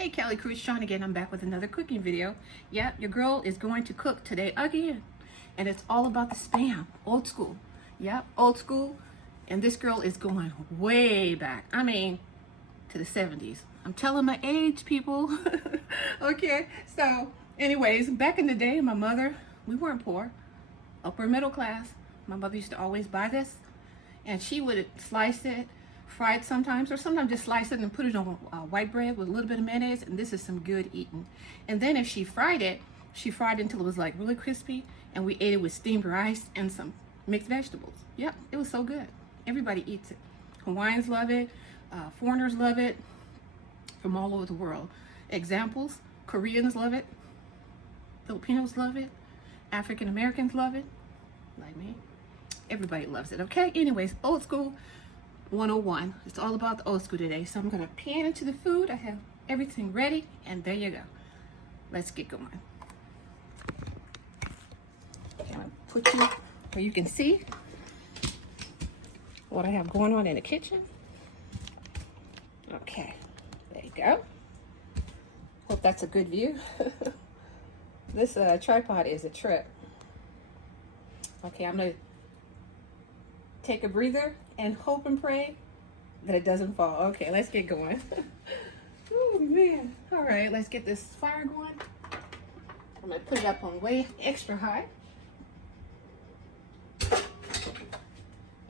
Hey, Cali Cruz, Sean again. I'm back with another cooking video. Yep, your girl is going to cook today again. And it's all about the Spam, old school. Yep, old school. And this girl is going way back. I mean, to the 70s. I'm telling my age, people. Okay, so anyways, back in the day, my mother, we weren't poor, upper middle class. My mother used to always buy this, and she would slice it, fry it sometimes, or sometimes just slice it and put it on white bread with a little bit of mayonnaise, and this is some good eating. And then if she fried it until it was like really crispy, and we ate it with steamed rice and some mixed vegetables. Yep, it was so good. Everybody eats it. Hawaiians love it, foreigners love it from all over the world. Examples, Koreans love it, Filipinos love it, African Americans love it, like me. Everybody loves it, okay? Anyways, old school 101. It's all about the old school today. So I'm gonna pan into the food. I have everything ready, and there you go. Let's get going. Okay, I'm gonna put you where you can see what I have going on in the kitchen. Okay, there you go. Hope that's a good view. This tripod is a trip. Okay, I'm gonna take a breather and hope and pray that it doesn't fall. Okay, let's get going. Oh man. All right, let's get this fire going. I'm gonna put it up on way extra high.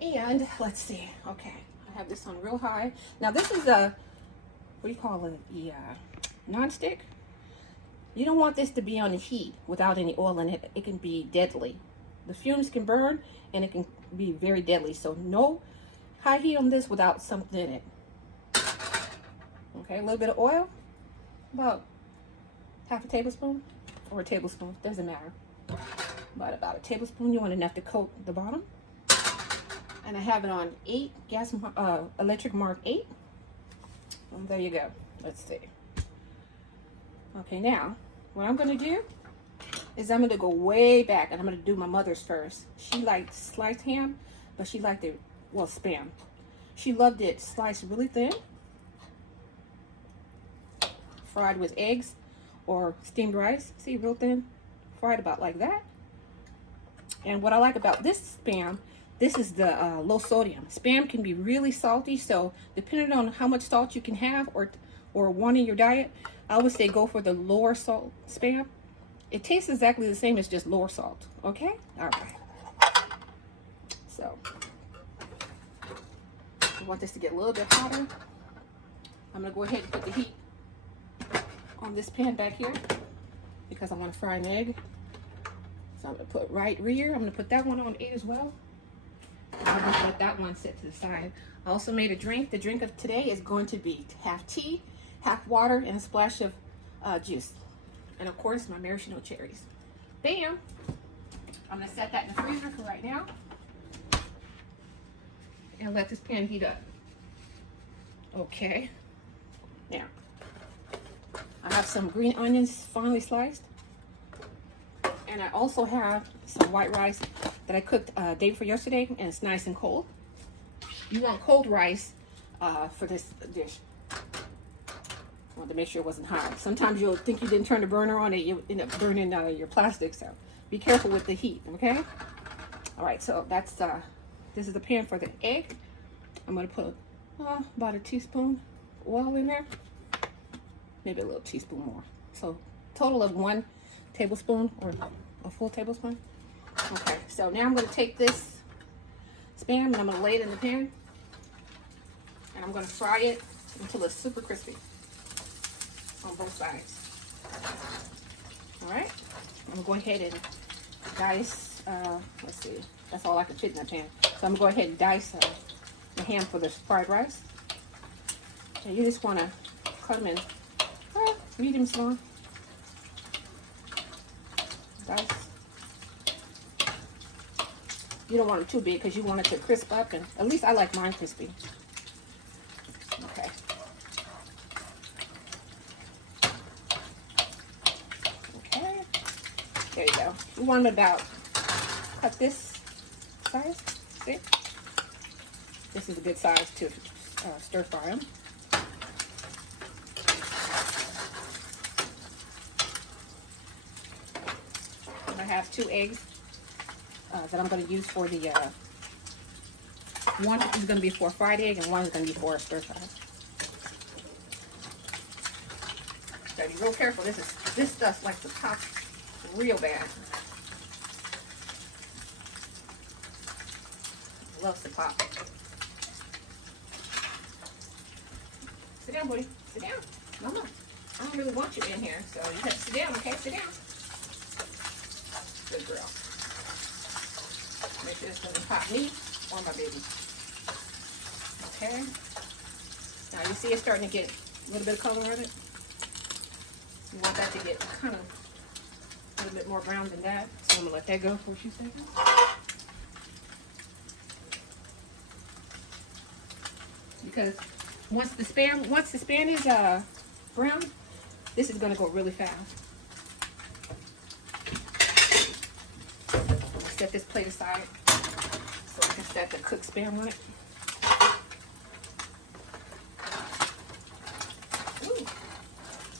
And let's see. Okay, I have this on real high. Now this is a, what do you call it? Yeah, non-stick. You don't want this to be on the heat without any oil in it. It can be deadly. The fumes can burn and it can be very deadly. So no high heat on this without something in it. Okay, a little bit of oil, about half a tablespoon or a tablespoon, doesn't matter. But about a tablespoon. You want enough to coat the bottom. And I have it on 8, electric mark 8. And there you go. Let's see. Okay, now what I'm gonna do is I'm gonna go way back, and I'm gonna do my mother's first. She liked sliced ham, but she liked it, well, Spam. She loved it sliced really thin, fried with eggs or steamed rice. See, real thin, fried about like that. And what I like about this Spam, this is the low sodium. Spam can be really salty, so depending on how much salt you can have or want in your diet, I would say go for the lower salt Spam. It tastes exactly the same as just lower salt, okay? All right. So, I want this to get a little bit hotter. I'm gonna go ahead and put the heat on this pan back here because I want to fry an egg. So I'm gonna put right rear. I'm gonna put that one on 8 as well. I'm gonna let that one sit to the side. I also made a drink. The drink of today is going to be half tea, half water, and a splash of juice. And of course, my maraschino cherries. Bam! I'm gonna set that in the freezer for right now. And let this pan heat up. Okay. Now, I have some green onions finely sliced. And I also have some white rice that I cooked day before yesterday, and it's nice and cold. You want cold rice for this dish. I wanted to make sure it wasn't hot. Sometimes you'll think you didn't turn the burner on and you end up burning your plastic, so be careful with the heat, okay? All right, so that's, this is the pan for the egg. I'm gonna put about a teaspoon oil in there, maybe a little teaspoon more. So total of 1 tablespoon or a full tablespoon. Okay, so now I'm gonna take this Spam and I'm gonna lay it in the pan, and I'm gonna fry it until it's super crispy on both sides. All right, I'm gonna go ahead and dice, let's see, that's all I can fit in that pan. So I'm gonna go ahead and dice the ham for this fried rice. And you just wanna cut them in medium small. Dice. You don't want it too big because you want it to crisp up, and at least I like mine crispy. Okay. Okay. There you go. You want them about cut this size. See? This is a good size to stir fry them. have 2 eggs that I'm going to use for the, one is going to be for a fried egg and one is going to be for a stir fry. Gotta be real careful. This stuff likes to pop real bad. Loves to pop. Sit down, buddy. Sit down. Mama, I don't really want you in here, so you have to sit down, okay? Sit down. Good girl. Make sure this doesn't pop me or my baby. Okay. Now you see it's starting to get a little bit of color on it. You want that to get kind of a little bit more brown than that. So I'm gonna let that go for a few seconds. Because once the span is brown, this is gonna go really fast. Set this plate aside so I can set the cooked spam on it. Ooh,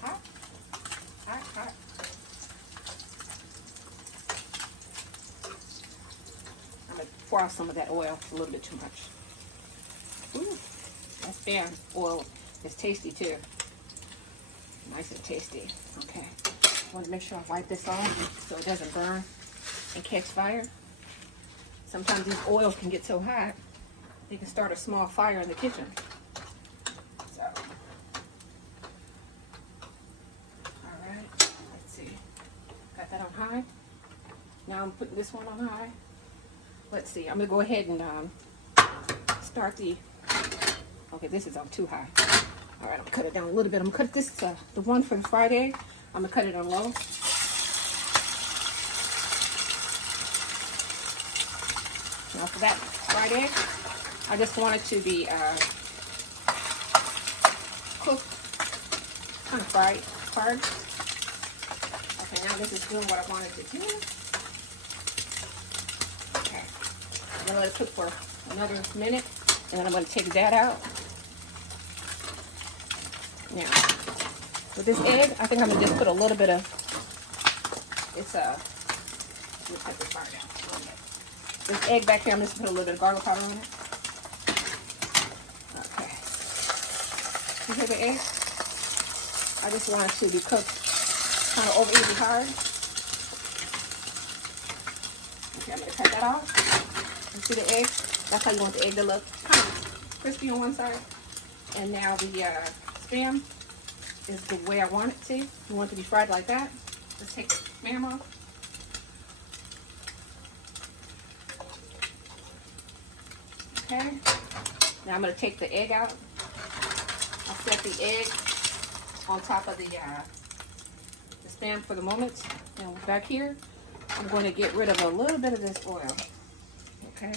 hot, hot, hot. I'm gonna pour out some of that oil. It's a little bit too much. Ooh, that spam oil is tasty too. Nice and tasty. Okay, I want to make sure I wipe this off so it doesn't burn and catch fire. Sometimes these oils can get so hot, they can start a small fire in the kitchen. So, all right, let's see. Got that on high. Now I'm putting this one on high. Let's see, I'm gonna go ahead and start the, okay, this is on too high. All right, I'm gonna cut it down a little bit. I'm gonna cut this, the one for the fried egg, I'm gonna cut it on low. Now for that fried egg, I just want it to be cooked, kind of fried, hard. Okay, now this is doing what I wanted to do. Okay, I'm gonna let it cook for another minute, and then I'm gonna take that out. Now, with this egg, I think I'm gonna just put a little bit of, it's let me cut this part down a little bit. This egg back here, I'm just going to put a little bit of garlic powder on it. Okay. You hear the egg? I just want it to be cooked kind of over easy hard. Okay, I'm going to cut that off. You see the egg? That's how you want the egg to look. Kind of crispy on one side. And now the spam is the way I want it to. You want it to be fried like that. Just take the spam off. Okay, now I'm going to take the egg out. I'll set the egg on top of the spam for the moment. And back here, I'm going to get rid of a little bit of this oil. Okay,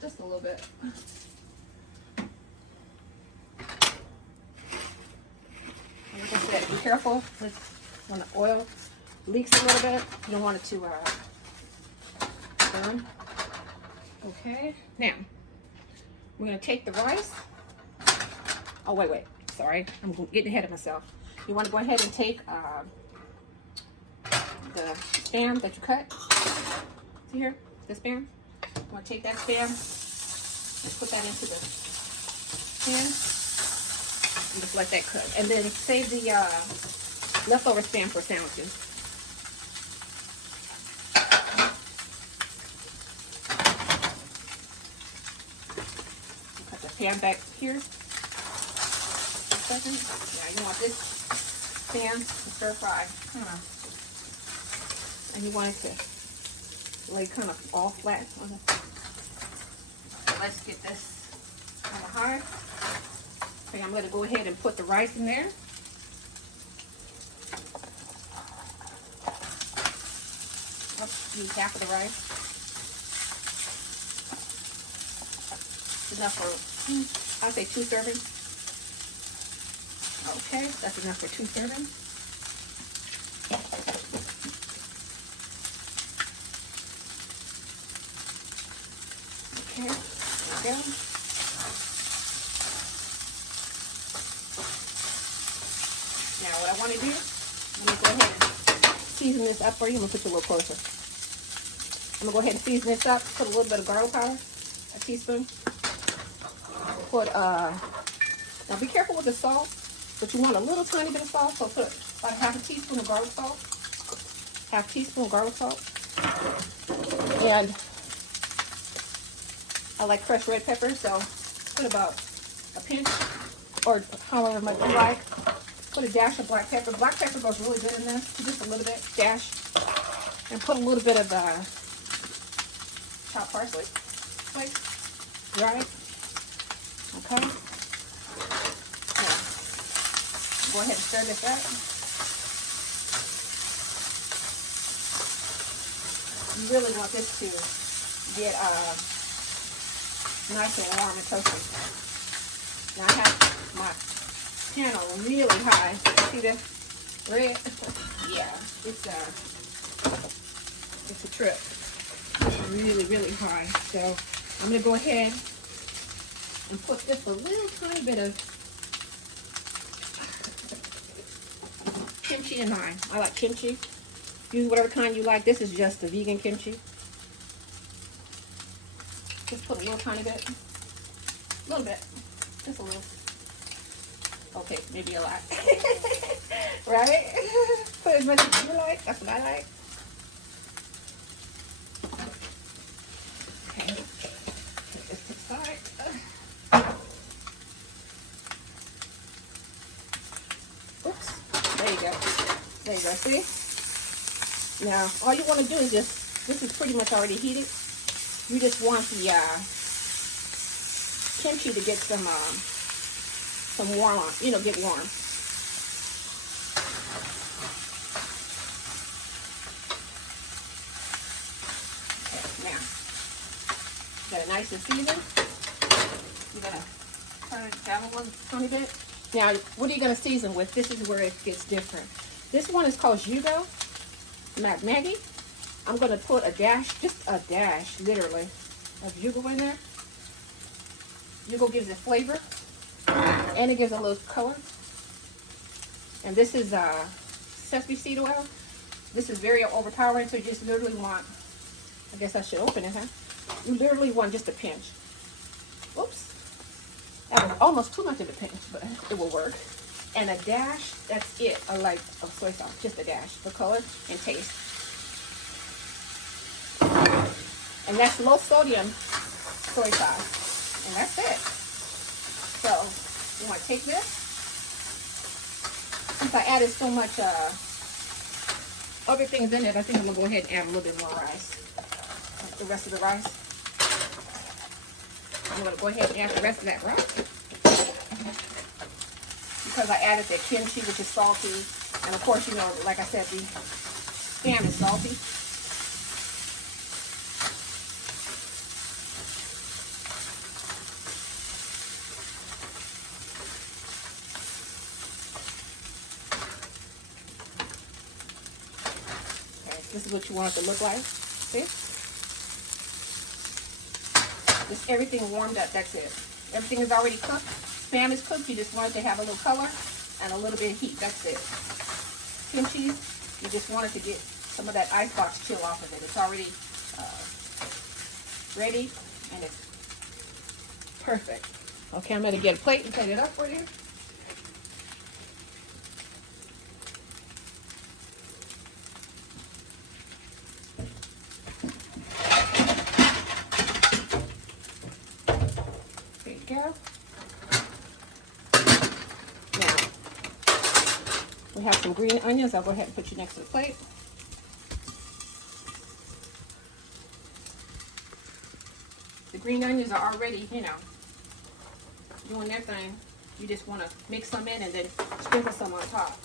just a little bit. And like I said, be careful when the oil leaks a little bit. You don't want it to burn. Okay, now we're going to take the rice. Oh, wait. Sorry. I'm getting ahead of myself. You want to go ahead and take the spam that you cut. See here? The spam. You want to take that spam and put that into the pan. And just let that cook. And then save the leftover spam for sandwiches. Pan back here. A second. Yeah, you want this pan to stir fry. And you want it to lay kind of all flat on it. So let's get this kind of hard. Okay, I'm going to go ahead and put the rice in there. Let's use half of the rice. Enough for, I'd say 2 servings. Okay, that's enough for 2 servings. Okay, there we go. Now what I want to do, let me go ahead and season this up for you. I'm going to put you a little closer. I'm gonna go ahead and season this up. Put a little bit of garlic powder, a teaspoon. Put now be careful with the salt, but you want a little tiny bit of salt. So put about a half a teaspoon of garlic salt, half teaspoon of garlic salt, and I like crushed red pepper, so put about a pinch or however much you like. Put a dash of black pepper. Black pepper goes really good in this. Just a little bit, dash, and put a little bit of chopped parsley, please. Right? Okay. Now, go ahead and stir this up. You really want this to get nice and warm and toasty. Now I have my pan on really high. See this red? Yeah, it's a trip. It's really, really high. So I'm gonna go ahead and put just a little tiny bit of kimchi in mine. I like kimchi. Use whatever kind you like. This is just the vegan kimchi. Just put a little tiny bit. A little bit. Just a little. Okay, maybe a lot. Right? Put as much as you like. That's what I like. Okay. Put this to the side. Oops. There you go. There you go. See? Now, all you want to do is just, this is pretty much already heated. You just want the kimchi to get some warm on, get warm. Okay, now, got it nice and seasoned. You're going to turn it down a tiny bit. Now, what are you going to season with? This is where it gets different. This one is called Yugo, Maggi. I'm going to put a dash, just a dash, literally, of Yugo in there. Yugo gives it flavor, and it gives a little color. And this is sesame seed oil. This is very overpowering, so you just literally want, I guess I should open it, huh? You literally want just a pinch. Oops. That was almost too much of a pinch, but it will work. And a dash, that's it, a light of soy sauce, just a dash for color and taste. And that's low sodium soy sauce. And that's it. So, you want to take this. Since I added so much other things in it, I think I'm going to go ahead and add a little bit more rice. The rest of the rice. I'm going to go ahead and add the rest of that rice. Because I added the kimchi, which is salty. And of course, like I said, the spam is salty. This is what you want it to look like. See? Just everything warmed up. That's it. Everything is already cooked. Spam is cooked. You just want it to have a little color and a little bit of heat. That's it. Kimchi, you just want it to get some of that icebox chill off of it. It's already ready and it's perfect. Okay, I'm going to get a plate and set it up for you. Go. Now, we have some green onions. I'll go ahead and put you next to the plate. The green onions are already, doing their thing. You just want to mix some in and then sprinkle some on top.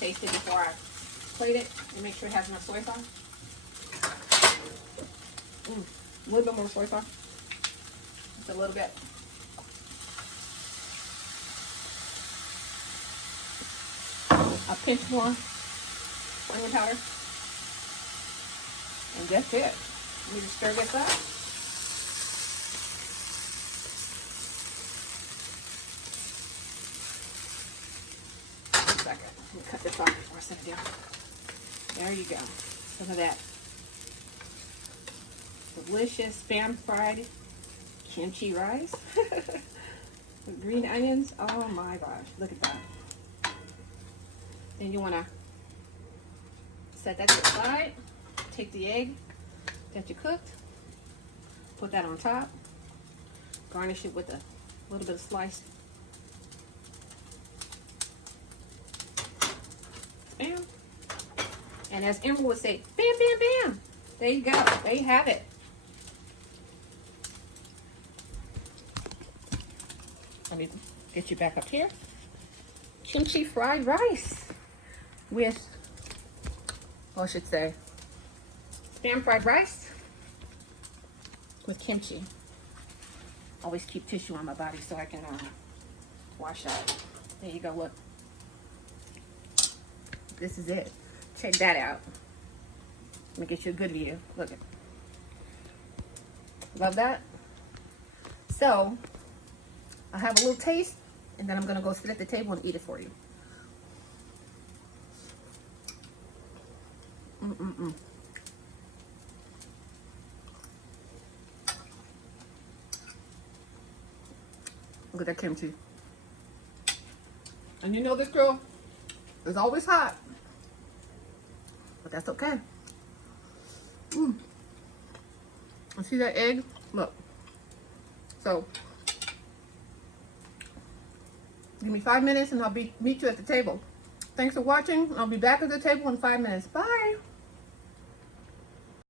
Taste it before I plate it and make sure it has enough soy sauce. A little bit more soy sauce. Just a little bit. A pinch more. onion powder. And that's it. You just stir this up. One second. Let me cut this off before I set it down. There you go. Some of that delicious spam fried kimchi rice with green onions. Oh my gosh, look at that. Then you want to set that to the side. Take the egg that you cooked, put that on top, garnish it with a little bit of sliced spam. And as Emma would say, bam, bam, bam. There you go. There you have it. Let me get you back up here. Kimchi fried rice with, well, I should say, spam fried rice with kimchi. Always keep tissue on my body so I can wash out. There you go, look. This is it. Check that out. Let me get you a good view. Look at. Love that? So, I'll have a little taste, and then I'm going to go sit at the table and eat it for you. Look at that kimchi. And you know this girl is always hot. But that's okay. And see that egg? Look. So, give me 5 minutes and I'll meet you at the table. Thanks for watching. I'll be back at the table in 5 minutes. Bye.